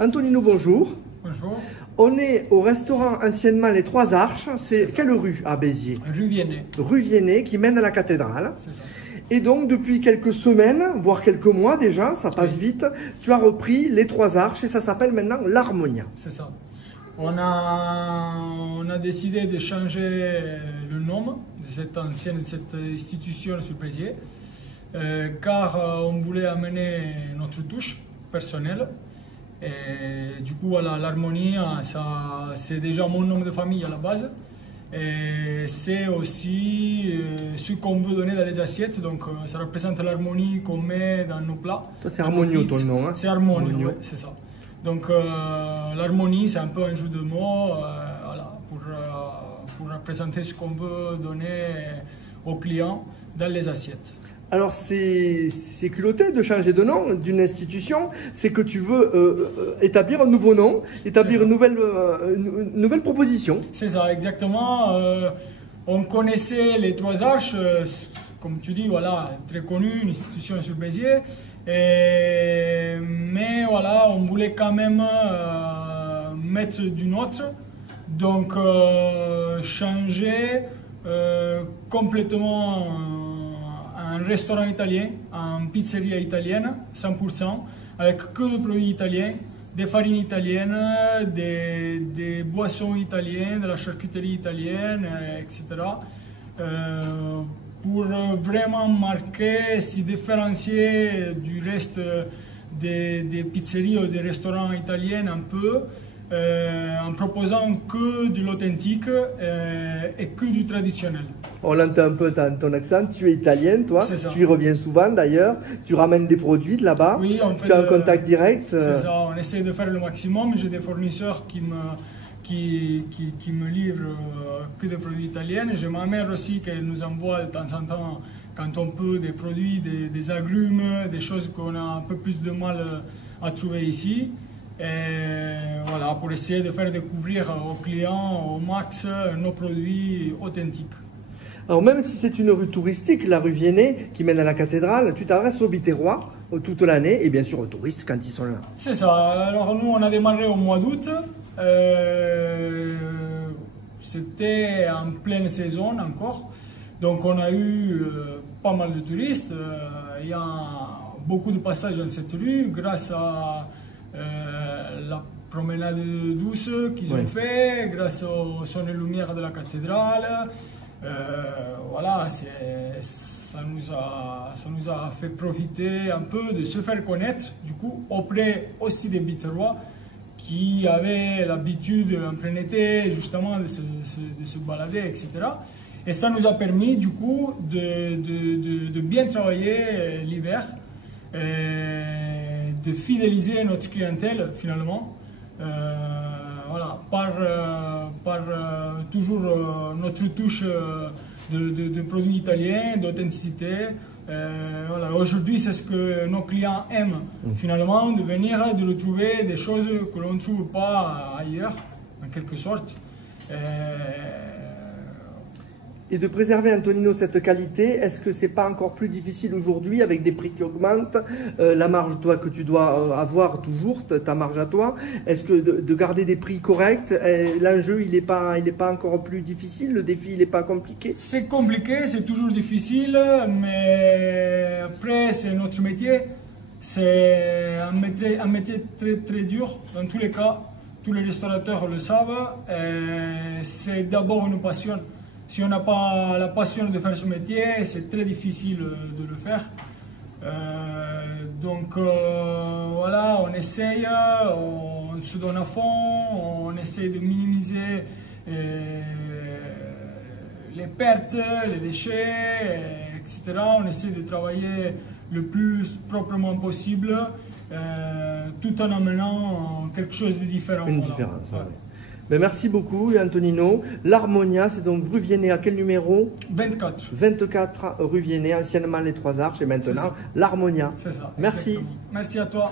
Antonino, bonjour. Bonjour. On est au restaurant anciennement Les Trois Arches. C'est quelle rue à Béziers? Rue Viennet. Rue Viennet qui mène à la cathédrale. C'est ça. Et donc depuis quelques semaines, voire quelques mois déjà, ça passe vite, tu as repris Les Trois Arches et ça s'appelle maintenant l'Harmonia. C'est ça. On a décidé de changer le nom de cette institution sur Béziers, car on voulait amener notre touche personnelle. Et du coup, voilà, l'Harmonia, c'est déjà mon nom de famille à la base. Et c'est aussi ce qu'on veut donner dans les assiettes. Donc, ça représente l'harmonie qu'on met dans nos plats. C'est Harmonio ton nom, hein? C'est Harmonio, ouais, c'est ça. Donc, l'harmonie, c'est un peu un jeu de mots voilà, pour représenter ce qu'on veut donner aux clients dans les assiettes. Alors c'est culotté de changer de nom d'une institution, c'est que tu veux établir un nouveau nom, établir une nouvelle proposition. C'est ça, exactement. On connaissait les Trois Arches, comme tu dis, voilà, très connue, une institution sur Béziers. Mais voilà, on voulait quand même mettre du nôtre, donc changer complètement un restaurant italien, une pizzeria italienne, 100%, avec que des produits italiens, des farines italiennes, des boissons italiennes, de la charcuterie italienne, etc. Pour vraiment marquer, se différencier du reste des pizzeries ou des restaurants italiens un peu, en proposant que de l'authentique et que du traditionnel. On l'entend un peu dans ton accent, tu es italien toi, tu y reviens souvent d'ailleurs, tu ramènes des produits de là-bas, oui, tu as un contact direct. C'est ça, on essaie de faire le maximum, j'ai des fournisseurs qui me livrent que des produits italiens, j'ai ma mère aussi qui nous envoie de temps en temps, quand on peut, des produits, des agrumes, des choses qu'on a un peu plus de mal à trouver ici. Et voilà, pour essayer de faire découvrir aux clients au max nos produits authentiques. Alors même si c'est une rue touristique, la rue Viennet qui mène à la cathédrale, tu t'adresses aux Biterrois toute l'année et bien sûr aux touristes quand ils sont là. C'est ça, alors nous on a démarré au mois d'août, c'était en pleine saison encore, donc on a eu pas mal de touristes, il y a beaucoup de passages dans cette rue grâce à la promenade douce qu'ils ont fait, grâce au son et lumière de la cathédrale. Voilà, ça nous a fait profiter un peu de se faire connaître, du coup, auprès aussi des Biterrois qui avaient l'habitude en plein été justement de se balader, etc. Et ça nous a permis du coup de bien travailler l'hiver, de fidéliser notre clientèle finalement, voilà, par toujours notre touche de produits italiens, d'authenticité. Voilà, aujourd'hui, c'est ce que nos clients aiment finalement, de venir, de retrouver des choses que l'on ne trouve pas ailleurs, en quelque sorte. Et de préserver, Antonino, cette qualité, est-ce que c'est pas encore plus difficile aujourd'hui avec des prix qui augmentent, la marge toi que tu dois avoir toujours, ta marge à toi, est-ce que de garder des prix corrects, l'enjeu il est pas encore plus difficile, le défi il est pas compliqué? C'est compliqué, c'est toujours difficile, mais après c'est notre métier, c'est un métier très très dur dans tous les cas, tous les restaurateurs le savent, c'est d'abord une passion. Si on n'a pas la passion de faire ce métier, c'est très difficile de le faire. Donc voilà, on essaye, on se donne à fond, on essaye de minimiser les pertes, les déchets, etc. On essaie de travailler le plus proprement possible, tout en amenant quelque chose de différent. Une différence, ouais. Ben merci beaucoup Antonino. L'Harmonia, c'est donc rue Viennet, à quel numéro? 24. 24 rue Viennet, anciennement Les Trois Arches et maintenant l'Harmonia. C'est ça. Merci. Exactement. Merci à toi.